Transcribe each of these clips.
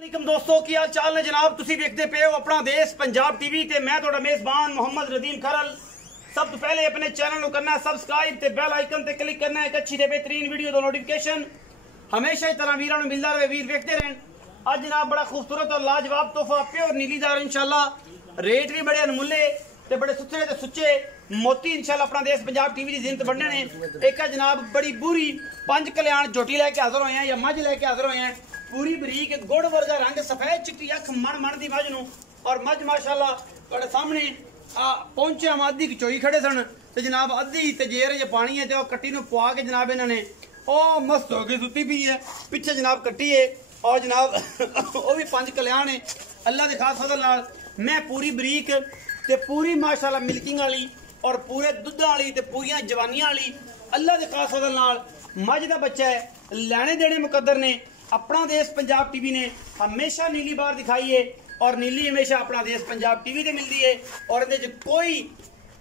दोस्तों की हाल चाल ने जनाब तुसी देखते पे हो अपना देश पंजाब टीवी ते मैं थोड़ा मेजबान मोहम्मद रदीम खरल। सब तो पहले अपने चैनल को करना है सब्सक्राइब ते बेल आइकन ते क्लिक करना है एक अच्छी ते बेहतरीन वीडियो दो नोटिफिकेशन हमेशा ही तरह वीरों मिलता रहे वीर देखते रहें। आज जनाब बड़ा खूबसूरत और लाजवाब तोहफा प्योर नीलीदार इंशाल्लाह रेट भी बड़े अनमुल्ले ते बड़े सुथरे ते सुच्चे मोती इंशाल्लाह अपना देश पंजाब टीवी की जिंत बनने ने। एक जनाब बड़ी बुरी पंज कल्याण झोटी लैके हाजिर होए हैं या मझ लैके हाजिर होए हैं पूरी बरीक गोड़ वर्गा रंग सफेद चिट्टी अख मन दी मझ नूं और मझ माशाल्लाह तुहाडे सामने पहुंचे हम अद्धी चोई खड़े सन ते जनाब अद्धी ते जेर च पानी है ते कट्टी नूं पवा के जनाब इन्हां ने ओ मस्त हो गई सुती पी है पिछे जनाब कट्टी है और जनाब वो भी पंज कल्याण है अल्लाह दे खास फजल नाल मैं पूरी बरीक ते पूरी माशाल्लाह मिल्किंग वाली और पूरे दुद्ध वाली ते पूरियां जवानियां वाली अल्लाह दे खास फजल नाल मझ दा बच्चा है लैने देने मुकद्दर ने। अपना देश पंजाब टीवी ने हमेशा नीली बार दिखाई है और नीली हमेशा अपना देश पंजाब टीवी से मिलती है और इहदे च कोई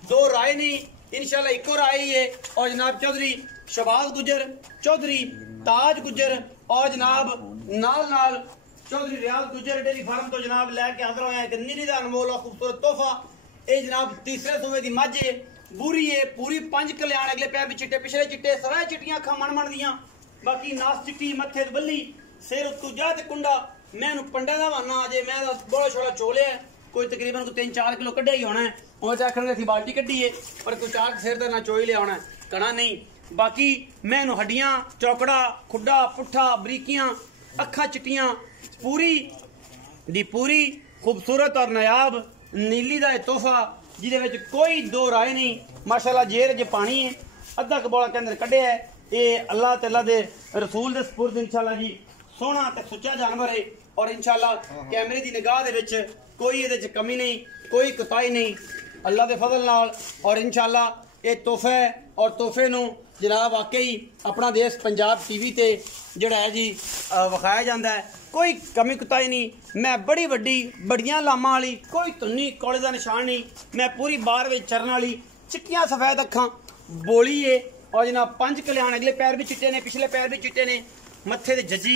दो राय नहीं इंशाल्लाह इको राय ही है। और जनाब चौधरी शहबाज गुजर चौधरी ताज गुजर और जनाब नाल नाल चौधरी रियाज गुजर डेयरी फार्म तो जनाब लैके हाजिर होए हैं नीली दा अनमोल और खूबसूरत तोहफा। ये जनाब तीसरे सूबे की मझ है बुरी है पूरी पंज कल्याण अगले पैर भी चिट्टे पिछले चिट्टे सवै चिट्टियां अखां मन दियां बाकी नास चिट्टी मत्थे ते बल्ली सिर उत्तू जा ते कुंडा मैं पंडा दा वाना अजे मैं बड़ा छोड़ा चोले है कोई तकरीबन को 3-4 किलो कड्ढिया ही होना है और आखन थी बाल्टी कड्ढी है पर कोई 4 सिर का ना चोई लिया होना है कणा नहीं। बाकी मैं हड्डियां चौकड़ा खुड्डा पुट्ठा बरीकियां अखा चिट्टियां पूरी दी पूरी खूबसूरत और नायाब नीली दा तोहफा जिहदे कोई दो राय नहीं माशाल्लाह जेर च पानी है अद्धा कबोला के अंदर कड्ढे है ये अल्लाह तआला दे रसूल दे सपुर्द इंशाल्लाह जी सोहना ते सुच्चा जानवर है और इंशाल्लाह कैमरे की निगाह दे विच कोई इहदे च कमी नहीं कोई कोताही नहीं अल्लाह दे फजल नाल और इंशाल्लाह ये तोहफा है और तोहफे नूं जनाब वाकई अपना देश पंजाब टीवी ते जिहड़ा है जी विखाया जाता है कोई कमी कोताही नहीं। मैं बड़ी वड्डी बड़ियां लामां वाली कोई धुन्नी कोले का निशान नहीं मैं पूरी बार में चरण वाली चिट्टियां सफेद अखां बोली है और जनाब पंज कल्याण अगले पैर भी चिट्टे ने पिछले पैर भी चिट्टे ने मत्थे ते जजी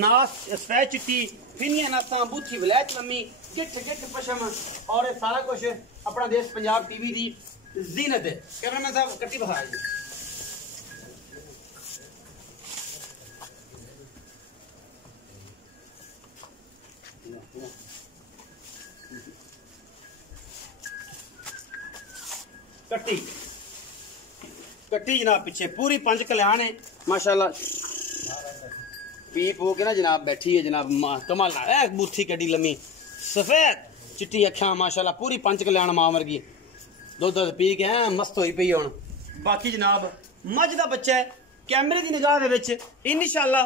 नास सफेद चिट्टी फिनियां नासां बूथी वलैत लम्मी गिठ गिठ पशम और ये सारा कुछ अपना देश पंजाब टीवी की जीनत है। कैमरामैन साहब कट्टी बखा जी कट्टी कट्टी जनाब पिछे पूरी पंज कल्याण है माशाल्लाह पी पो के ना जनाब बैठी है जनाब कमाल बूथी कड्डी लम्मी सफेद चिट्टी अखा माशाल्लाह पूरी पंज कल्याण मां वर्गी दुध पी के मस्त होई पई हुण। बाकी जनाब मझ दा बच्चा है कैमरे की निगाह दे विच इंशाल्लाह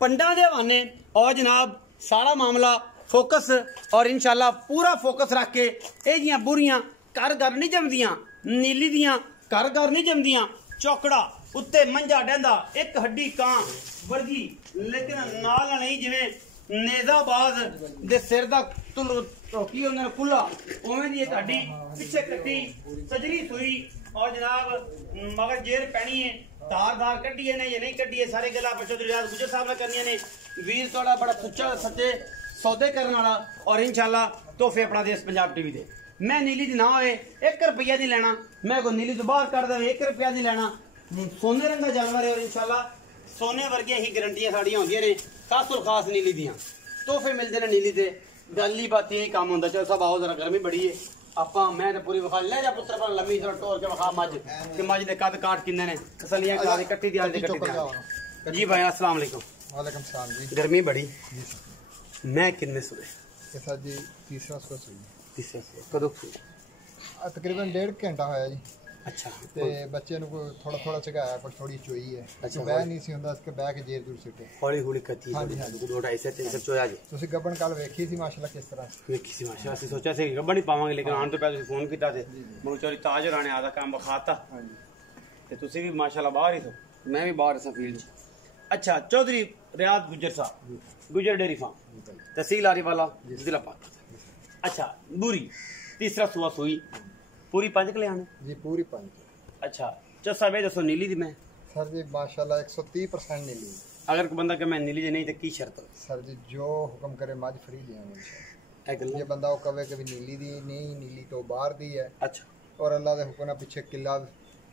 पंडा दे हवाने और जनाब सारा मामला फोकस और इंशाल्लाह पूरा फोकस रख के ये जियां बुरियां घर घर नहीं जमदियां नीली दियां घर घर नहीं जमदियां चौकड़ा उत्ते मंजा डहंदा एक हड्डी कां वर्गी लेकिन नाल नहीं जिवें नेजाबाज दे सिर दा टोकी होंदे ने खुला उवें दी हड्डी पिछे कट्टी सजरी सुई और जनाब मगर जेर पैनी है धार कड्डी है ने या नहीं कड्डी है सारे गल्लां चौधरी रियाज गुजर साहब ने करनियां ने वीर थोड़ा बड़ा सुच्चा सच्चे सौदे करने वाला और इंशाल्लाह तोहफे अपना देश पंजाब टीवी दे। मैं नीली दी ना होए 1 रुपया नहीं लेना मैं को नीली तो बाहर कर दे 1 रुपया नहीं लेना सोने रंग का जानवर है और इंशाल्लाह सोने वर्गियां ही गारंटियां साड़ियां होंदियां ने खासुल खास नीली दियां तोहफे मिलते हैं नीली दे गल ही बात यही काम होंदा। चलो सब आओ जरा गर्मी बड़ी है आपां मैं ते पूरी विखा ले जा पुत्र पर लम्मी जरा टोर के विखा मझ कि मझ दे कद काट किन्ने ने तसलियां करा दी कट्टी दी आज दे कट्टी जी भाई अस्सलाम वालेकुम। वालेकुम सलाम जी गर्मी बड़ी मैं कितने सुबह ये सर जी तीसरा सुबह तीसरा कदों तकरीबन 1.5 घंटा होया जी। अच्छा ते बच्चे नु थोड़ा थोड़ा चगाया पर थोड़ी चोई है अच्छा बह नहीं सी हुंदा इसके बह के जेर दूर सिटे हौली हौली कच्ची हां जी हां जी 2-2.5 से 3 चोया जी तुसी गब्बन कल वेखी सी माशाल्लाह किस तरह वेखी सी माशाल्लाह से सोचा से गब्बन ही पावांगे लेकिन आन तो पहले फोन कीता थे मैं चोरी ताज राणे आदा काम बखाता हां जी ते तुसी भी माशाल्लाह बाहर ही थो मैं भी बाहर सा फील्ड। अच्छा चौधरी रियाज गुजर साहब गुजर डेयरी फार्म तहसील आरीवाला जिला पाक। अच्छा बुरी तीसरा सुआ सुई पूरी पंज कल्याण जी पूरी पंज। अच्छा चसा वे दसो नीली दी मैं सर जी माशाल्लाह 130% नीली अगर कोई बंदा कहे मैं नीली जी नहीं तो की शर्त है? सर जी जो हुक्म करे मज फ्री देंगे ਇਹ ਗੱਲਾਂ ये बंदा वो कवे कि भी नीली दी नहीं नीली तो बाहर दी है ਅੱਛਾ और अल्लाह के हुक्म नाल पिछे किला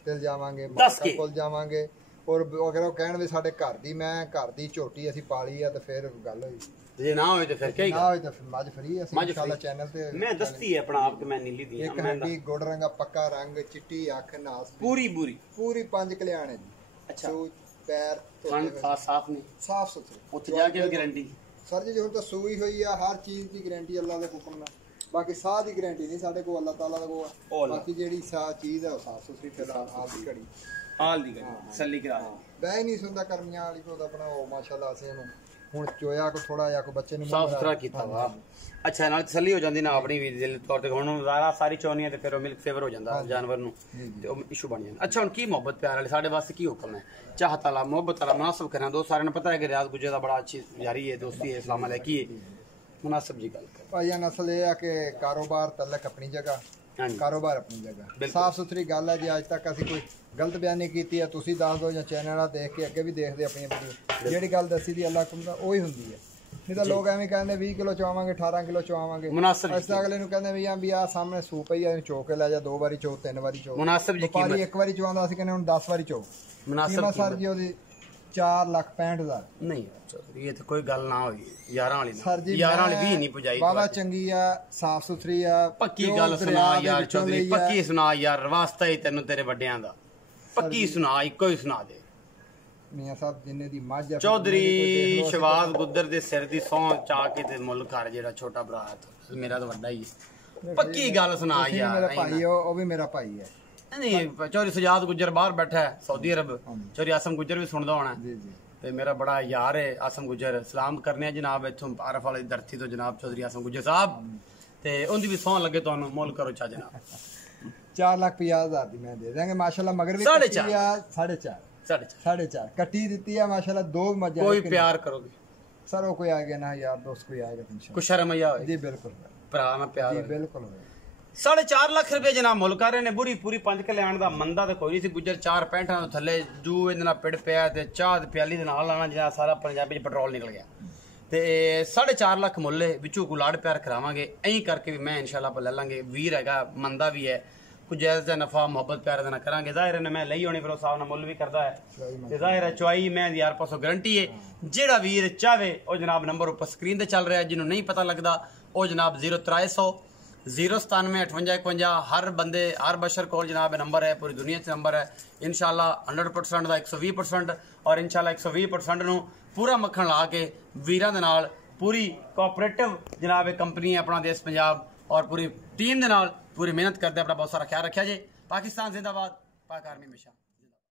तिल जावांगे दस माता के। कोल जावांगे और अगर वो कहण भी साडे घर दी मैं घर दी झोटी ਅਸੀਂ ਪਾਲੀ ਆ ਤੇ ਫਿਰ ਗੱਲ ਹੋਈ ਜੇ ਨਾ ਹੋਏ ਤੇ ਫਿਰ ਕੀ ਨਾ ਹੋਏ ਤਾਂ ਫਿਰ ਮਜ ਫਰੀ ਅਸੀਂ ਮੱਝ ਇਨਸ਼ਾਅੱਲਾ free। ਚੈਨਲ ਤੇ ਮੈਂ ਦੱਸਤੀ ਹੈ ਆਪਣਾ ਆਪ ਕਿ ਮੈਂ ਨੀਲੀ ਦੀ ਇੱਕ ਹਾਂ ਮੈਂ ਹੱਡੀ ਗੁੜ ਰੰਗਾ ਪੱਕਾ ਰੰਗ ਚਿੱਟੀ ਅੱਖ ਨਾਸ ਪੂਰੀ ਪੂਰੀ ਪੂਰੀ 5 ਕਲਿਆਣ ਹੈ ਜੀ ਅੱਛਾ ਸੂਈ ਪੈਰ ਖਾਣ ਸਾਫ ਨਹੀਂ ਸਾਫ ਸੁਥਰੇ ਉੱਥੇ ਜਾ ਕੇ ਵੀ ਗਾਰੰਟੀ ਸਰ ਜੀ ਹੁਣ ਤਾਂ ਸੂਈ ਹੋਈ ਆ ਹਰ ਚੀਜ਼ ਦੀ ਗਾਰੰਟੀ ਅੱਲਾਹ ਦੇ ਹੁਕਮ ਨਾਲ ਬਾਕੀ ਸਾਹ ਦੀ ਗਾਰੰਟੀ ਨਹੀਂ ਸਾਡੇ ਕੋਲ ਅੱਲਾਹ ਤਾਲਾ ਦਾ ਕੋਲ ਉਹ ਅੱਲਾ। ਬਾਕੀ ਜਿਹੜੀ ਸਾਹ ਚੀਜ਼ ਹੈ ਉਹ ਸਾਫ ਸੁਥਰੀ ਫਿਲਹਾਲ ਹਾਲ ਦੀ ਘੜੀ ਹਾਲ ਦੀ ਗੱਲ ਤਸੱਲੀ ਕਰਾ ਦੇ ਬਹਿ ਨਹੀਂ ਸੁਣਦਾ ਕਰਮੀਆਂ ਵਾਲੀ ਕੋਲ ਤਾਂ ਆਪਣਾ ਉਹ ਮਾਸ਼ਾਅੱਲਾ ਅਸੀਂ ਇਹਨੂੰ ਹੁਣ ਚੋਇਆ ਕੋ ਥੋੜਾ ਜਿਹਾ ਕੋ ਬੱਚੇ ਨੂੰ ਸਾਫ ਸੁਥਰਾ ਕੀਤਾ ਵਾ ਅੱਛਾ ਨਾਲ ਤਸੱਲੀ ਹੋ ਜਾਂਦੀ ਨਾ ਆਪਣੀ ਵੀ ਦਿਲ ਤੌਰ ਤੇ ਹੁਣ ਜ਼ਾਰਾ ਸਾਰੀ ਚੋਨੀਆਂ ਤੇ ਫਿਰ ਉਹ ਮਿਲਕ ਫੇਵਰ ਹੋ ਜਾਂਦਾ ਜਾਨਵਰ ਨੂੰ ਤੇ ਉਹ ਇਸ਼ੂ ਬਣ ਜਾਂਦਾ ਅੱਛਾ ਹੁਣ ਕੀ ਮੁਹੱਬਤ ਪਿਆਰ ਵਾਲੇ ਸਾਡੇ ਵਾਸਤੇ ਕੀ ਹੁਕਮ ਹੈ ਚਾਹਤ ਵਾਲਾ ਮੁਹੱਬਤ ਵਾਲਾ ਮੁਨਾਸਬ ਕਰਨਾ ਦੋ ਸਾਰਿਆਂ ਨੂੰ ਪਤਾ ਹੈ ਕਿ ਰਿਆਜ਼ ਗੁਜਰ ਦਾ ਬੜਾ ਅੱਛੀ ਯਾਰੀ ਹੈ ਦੋਸਤੀ ਹੈ ਇਸਲਾਮ ਅਲੈਕੀ ਹੈ ਮੁਨਾਸਬ ਜੀ ਗੱਲ ਕਰ ਭਾਈਆ ਨਸਲ ਇਹ ਆ ਕਿ ਕਾਰੋਬਾਰ ਤਲਕ ਆਪਣੀ ਜਗ੍ਹਾ ਹਾਂਜੀ ਕਾਰੋਬਾਰ ਆਪਣੀ ਜਗ੍ਹਾ ਬਿਲਕੁਲ। ਸਾਫ ਸੁਥਰੀ ਗੱਲ ਹੈ ਜੀ ਅੱਜ ਤੱਕ ਅਸੀਂ ਕੋਈ ਗਲਤ ਬਿਆਨੀ ਕੀਤੀ ਹੈ ਤੁਸੀਂ ਦੱਸ ਦਿਓ ਜਾਂ ਚੈਨਲ ਆ ਦੇਖ ਕੇ ਅੱਗੇ ਵੀ ਦੇਖਦੇ ਆਪਣੀਆਂ ਵੀਡੀਓ ਜਿਹੜੀ ਗੱਲ ਦੱਸੀ ਦੀ ਅੱਲਾਹ ਹੁਕਮ ਦਾ ਉਹੀ ਹੁੰਦੀ ਹੈ ਨਹੀਂ ਤਾਂ ਲੋਕ ਐਵੇਂ ਕਹਿੰਦੇ 20 ਕਿਲੋ ਚਵਾਵਾਂਗੇ 18 ਕਿਲੋ ਚਵਾਵਾਂਗੇ ਮੁਨਾਸਬ ਅਸੀਂ ਤਾਂ ਅਗਲੇ ਨੂੰ ਕਹਿੰਦੇ ਵੀ ਆ ਸਾਹਮਣੇ ਸੂਪ ਪਈ ਆ ਇਹਨੂੰ ਚੋ ਕੇ ਲੈ ਜਾ 2 ਵਾਰੀ ਚੋ 3 ਵਾਰੀ ਚੋ ਮੁਨਾਸਬ ਜੀ ਵਪਾਰੀ ਕੀਮਤ ਇੱਕ ਵਾਰੀ ਚਵਾਉਂਦਾ ਅਸੀਂ ਕਹਿੰਦੇ ਹੁਣ 10 ਵਾਰੀ ਚੋ ਮੁਨਾਸਬ ਕੀਮਤ ਸਰ ਕੀਮਤ ਜੀ ਉਹਦੀ 4,65,000 ਨਹੀਂ ਚੌਧਰੀ ਇਹ ਤਾਂ ਕੋਈ ਗੱਲ ਨਾ ਹੋਈ 11 ਵਾਲੀ ਸਰ ਨਾ ਜੀ 11 ਵਾਲੀ ਵੀ ਨਹੀਂ ਪੁਜਾਈ ਬਾਬਾ ਚੰਗੀ ਆ ਸਾਫ ਸੁਥਰੀ ਆ ਪੱਕੀ ਪਿਓਰ ਗੱਲ ਦਰਿਆ ਸੁਣਾ ਦੇ ਯਾਰ ਵਿੱਚੋਂ ਚੌਧਰੀ ਲਈ ਆ। ਪੱਕੀ ਸੁਣਾ ਯਾਰ ਵਾਸਤਾ ਹੀ ਤੈਨੂੰ ਤੇਰੇ ਵੱਡਿਆਂ ਦਾ ਪੱਕੀ ਸੁਣਾ ਇੱਕੋ ਹੀ ਸੁਣਾ ਦੇ ਮੀਆਂ ਸਾਹਿਬ ਜਿੰਨੇ ਦੀ ਮੱਝ ਆ ਚੌਧਰੀ ਸ਼ਵਾਜ਼ ਗੁੱਦਰ ਦੇ ਸਿਰ ਦੀ ਸੌਂ ਚਾ ਕੇ ਤੇ ਮੁੱਲ ਕਰ ਜਿਹੜਾ ਛੋਟਾ ਭਰਾ ਹੈ ਮੇਰਾ ਤਾਂ ਵੱਡਾ ਹੀ ਹੈ ਪੱਕੀ ਗੱਲ ਸੁਣਾ ਤੁਸੀਂ ਵੀ ਯਾਰ ਮੇਰਾ ਭਾਈ ਹੋ ਉਹ ਵੀ ਮੇਰਾ ਭਾਈ ਹੈ ਨਹੀਂ ਚੌਧਰੀ ਸਜਾਦ ਗੁੱਜਰ ਬਾਹਰ ਬੈਠਾ ਹੈ Saudi Arab Chaudhary awesome Gujjar ਵੀ ਸੁਣਦਾ ਹੋਣਾ ਜੀ ਜੀ ਤੇ ਮੇਰਾ ਬੜਾ ਯਾਰ ਹੈ ਆਸਮ ਗੁੱਜਰ ਸਲਾਮ ਕਰਨੇ ਆ ਜਨਾਬ ਇੱਥੋਂ ਆਰਫ ਵਾਲੀ ਧਰਤੀ ਤੋਂ ਜਨਾਬ ਚੌਧਰੀ ਆਸਮ ਗੁੱਜਰ ਸਾਹਿਬ ਤੇ ਉਹਦੀ ਵੀ ਸੌਂ ਲੱਗੇ ਤੁਹਾਨੂੰ ਮੁੱਲ ਕਰੋ ਚਾ ਜਨਾਬ 4,50,000 ਦੀ ਮੈਂ ਦੇ ਦਾਂਗੇ ਮਾਸ਼ਾਅੱਲਾ ਮਗਰ ਵੀ ਸਾਢੇ ਕੱਟੀ ਆ 4.5 ਸਾਡੇ ਚ 4.5 ਕੱਟੀ ਦਿੱਤੀ ਆ ਮਾਸ਼ਾਅੱਲਾ 2 ਮੱਝਾਂ ਕੋਈ ਇੱਕ- ਪਿਆਰ ਕਰੋਗੇ ਸਰ ਉਹ ਕੋਈ ਆ ਗਿਆ ਨਾ ਯਾਰ ਦੋਸਤ ਕੋਈ ਆਏਗਾ ਇਨਸ਼ਾਅੱਲਾ ਕੁਛ ਸ਼ਰਮ ਆਇਆ ਹੋਏ ਜੀ ਬਿਲਕੁਲ ਭਰਾ ਨਾਲ ਪਿਆਰ ਜੀ ਹੋਏ। ਬਿਲਕੁਲ ਹੋਵੇ 4.5 ਲੱਖ ਰੁਪਏ ਜਨਾਬ ਮੁੱਲ ਕਰ ਰਹੇ ਨੇ ਬੁਰੀ ਪੂਰੀ 5 ਕਲਿਆਣ ਦਾ ਮੰਦਾ ਤੇ ਕੋਈ ਨਹੀਂ ਸੀ ਗੁੱਜਰ 4.65 ਤੋਂ ਥੱਲੇ ਜੂ ਇਹਦੇ ਨਾਲ ਪਿੜ ਪਿਆ ਤੇ ਚਾਹ ਦੀ ਪਿਆਲੀ ਦੇ ਨਾਲ ਲਾਣਾ ਜਿਹੜਾ ਸਾਰਾ ਪੰਜਾਬੀ ਚ ਪੈਟਰੋਲ ਨਿਕਲ ਗਿਆ ਤੇ 4.5 ਲੱਖ ਮੁੱਲ ਹੈ ਵਿੱਚੋਂ ਕੋ ਲਾੜ ਪਿਆਰ ਕਰਾਵਾਂਗੇ ਐਂ ਕਰਕੇ ਵੀ ਮੈਂ ਇਨਸ਼ਾਅੱਲਾ ਆਪਾਂ ਲੈ ਲਾਂਗੇ ਵੀਰ ਹੈਗਾ ਮੰਦਾ ਵੀ ਹੈ ਕੁਝ ਜਾਇਜ਼ ਦਾ ਨਫਾ ਮੁਹੱਬਤ ਪਿਆਰ ਦਾ ਨਾ ਕਰਾਂਗੇ ਜ਼ਾਹਿਰ ਹੈ ਮੈਂ ਲਈ ਹੋਣੀ ਫਿਰ ਉਸ ਹਿਸਾਬ ਨਾਲ ਮੁੱਲ ਵੀ ਕਰਦਾ ਹੈ ਤੇ ਜ਼ਾਹਿਰ ਹੈ ਚੁਆਈ ਮੈਂ ਯਾਰ ਪਾਸੋਂ ਗਰੰਟੀ ਹੈ ਜਿਹੜਾ ਵੀਰ ਚਾਹਵੇ ਉਹ ਜਨਾਬ ਨੰਬਰ ਉੱਪਰ ਸਕਰੀਨ ਤੇ ਚੱਲ ਰਿਹਾ ਜਿਹਨੂੰ ਨਹੀਂ ਪਤਾ ਲੱਗਦਾ ਉਹ ਜਨਾਬ 0300 0975851 ਹਰ ਬੰਦੇ ਹਰ ਬਸ਼ਰ ਕੋਲ ਜਨਾਬ ਇਹ ਨੰਬਰ ਹੈ ਪੂਰੀ ਦੁਨੀਆ 'ਚ ਨੰਬਰ ਹੈ ਇਨਸ਼ਾਅੱਲਾ 100% ਦਾ 120% ਔਰ ਇਨਸ਼ਾਅੱਲਾ 120% ਨੂੰ ਪੂਰਾ ਮੱਖਣ ਲਾ ਕੇ ਵੀਰਾਂ ਦੇ ਨਾਲ ਪੂਰੀ ਕੋਆਪਰੇਟਿਵ ਜਨਾਬ ਇਹ ਕੰਪਨੀ ਹੈ ਆਪਣਾ ਦੇਸ਼ ਪੰਜਾਬ ਔਰ ਪੂਰੀ ਟੀਮ ਦੇ ਨਾਲ ਪੂਰੀ ਮਿਹਨਤ ਕਰਦੇ ਆਪਣਾ ਬਹੁਤ ਸਾਰਾ ਖਿਆਲ ਰੱਖਿਆ ਜੇ ਪਾਕਿਸਤਾਨ ਜ਼ਿੰਦਾਬਾਦ ਪਾਕ ਆਰਮੀ ਹਮੇਸ਼ਾ